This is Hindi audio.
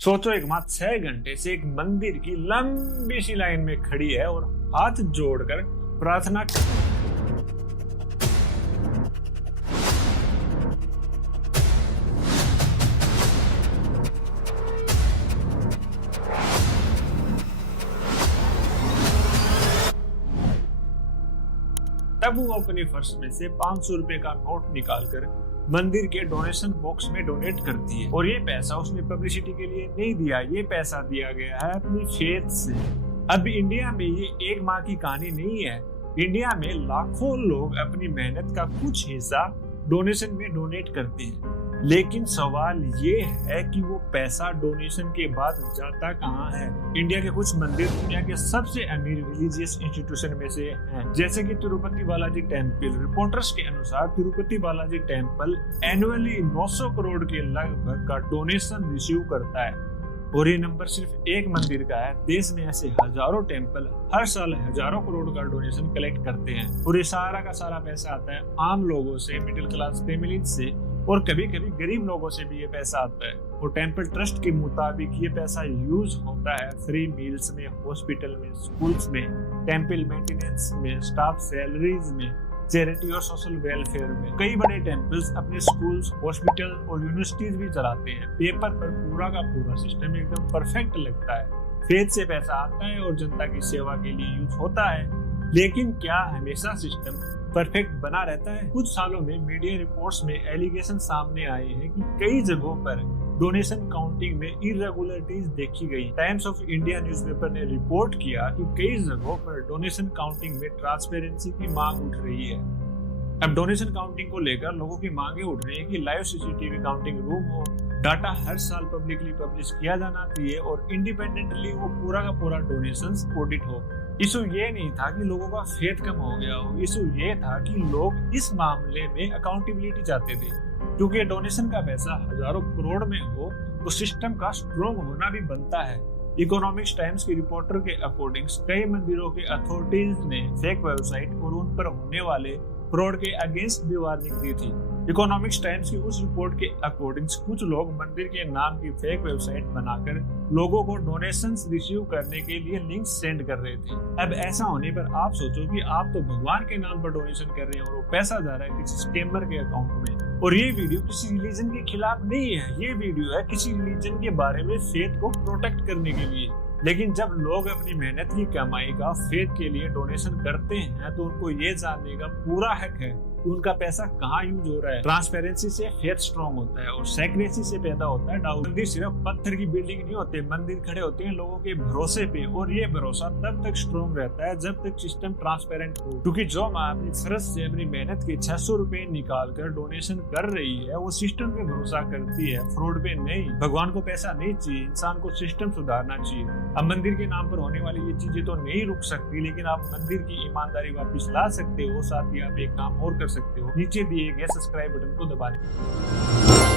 सोचो एक माँ 6 घंटे से एक मंदिर की लंबी सी लाइन में खड़ी है और हाथ जोड़कर प्रार्थना तब वो अपने पर्स में से 500 रुपए का नोट निकालकर मंदिर के डोनेशन बॉक्स में डोनेट करती है। और ये पैसा उसने पब्लिसिटी के लिए नहीं दिया, ये पैसा दिया गया है अपनी फेथ से। अब इंडिया में ये एक माँ की कहानी नहीं है। इंडिया में लाखों लोग अपनी मेहनत का कुछ हिस्सा डोनेशन में डोनेट करते हैं, लेकिन सवाल ये है कि वो पैसा डोनेशन के बाद जाता कहाँ है। इंडिया के कुछ मंदिर दुनिया के सबसे अमीर रिलीजियस इंस्टीट्यूशन में से हैं, जैसे कि तिरुपति बालाजी टेम्पल। रिपोर्टर्स के अनुसार तिरुपति बालाजी टेम्पल एनुअली 900 करोड़ के लगभग का डोनेशन रिसीव करता है। और ये नंबर सिर्फ एक मंदिर का है। देश में ऐसे हजारों टेम्पल हर साल हजारों करोड़ का डोनेशन कलेक्ट करते हैं और ये सारा का सारा पैसा आता है आम लोगों से, मिडिल क्लास फैमिली से, और कभी कभी गरीब लोगों से भी ये पैसा आता है। और टेम्पल ट्रस्ट के मुताबिक ये पैसा यूज होता है फ्री मील्स में, हॉस्पिटल में, स्कूल्स में, टेम्पल मेंटेनेंस में, स्टाफ सैलरीज में, चैरिटी और सोशल वेलफेयर में। कई बड़े टेम्पल्स अपने स्कूल्स, हॉस्पिटल और यूनिवर्सिटीज भी चलाते हैं। पेपर पर पूरा का पूरा सिस्टम एकदम परफेक्ट लगता है। फेथ से पैसा आता है और जनता की सेवा के लिए यूज होता है, लेकिन क्या हमेशा सिस्टम परफेक्ट बना रहता है? कुछ सालों में मीडिया रिपोर्ट्स में एलिगेशन सामने आए हैं कि कई जगहों पर डोनेशन काउंटिंग में इरेगुलरिटीज देखी गई। टाइम्स ऑफ इंडिया न्यूज़पेपर ने रिपोर्ट किया कि कई जगहों पर डोनेशन काउंटिंग में ट्रांसपेरेंसी की मांग उठ रही है। अब डोनेशन काउंटिंग को लेकर लोगों की मांगे उठ रही है कि लाइव सीसीटीवी काउंटिंग रूम हो, डाटा हर साल पब्लिकली पब्लिश किया जाना चाहिए और इंडिपेंडेंटली वो पूरा का पूरा डोनेशंस ऑडिट हो। इशू ये नहीं था कि लोगों का फेथ कम हो गया हो, इशू ये था कि लोग इस मामले में अकाउंटेबिलिटी चाहते थे। क्योंकि डोनेशन का पैसा हजारों करोड़ में हो तो सिस्टम का स्ट्रॉन्ग होना भी बनता है। इकोनॉमिक्स टाइम्स के रिपोर्टर के अकॉर्डिंग कई मंदिरों के अथॉरिटीज ने फेक वेबसाइट और उन पर होने वाले फ्रॉड के अगेंस्ट भी वार्निंग दी थी। इकोनॉमिक्स टाइम्स की उस रिपोर्ट के अकॉर्डिंग कुछ लोग मंदिर के नाम की फेक वेबसाइट बनाकर लोगों को डोनेशंस रिसीव करने के लिए लिंक सेंड कर रहे थे। अब ऐसा होने पर आप सोचो कि आप तो भगवान के नाम पर डोनेशन कर रहे हैं और वो पैसा जा रहा है किसी स्कैमर के अकाउंट में। और ये वीडियो किसी रिलीजन के खिलाफ नहीं है, ये वीडियो है किसी रिलीजन के बारे में फेथ को प्रोटेक्ट करने के लिए। लेकिन जब लोग अपनी मेहनत की कमाई का फेथ के लिए डोनेशन करते हैं तो उनको ये जानने का पूरा हक है कि उनका पैसा कहाँ यूज हो रहा है। ट्रांसपेरेंसी से फेथ स्ट्रॉन्ग होता है और सेक्रेसी से पैदा होता है डाउट। मंदिर सिर्फ पत्थर की बिल्डिंग नहीं होते, मंदिर खड़े होते हैं लोगों के भरोसे पे, और ये भरोसा तब तक स्ट्रॉन्ग रहता है जब तक सिस्टम ट्रांसपेरेंट हो। क्योंकि जो माँ अपनी फर्ज से अपनी मेहनत के 600 रुपए निकाल कर डोनेशन कर रही है वो सिस्टम पे भरोसा करती है, फ्रॉड पे नहीं। भगवान को पैसा नहीं चाहिए, इंसान को सिस्टम सुधारना चाहिए। अब मंदिर के नाम पर होने वाली ये चीजें तो नहीं रुक सकती, लेकिन आप मंदिर की ईमानदारी वापस ला सकते हो। साथ ही आप एक काम और कर सकते हो, नीचे दिए गए सब्सक्राइब बटन को दबा दें।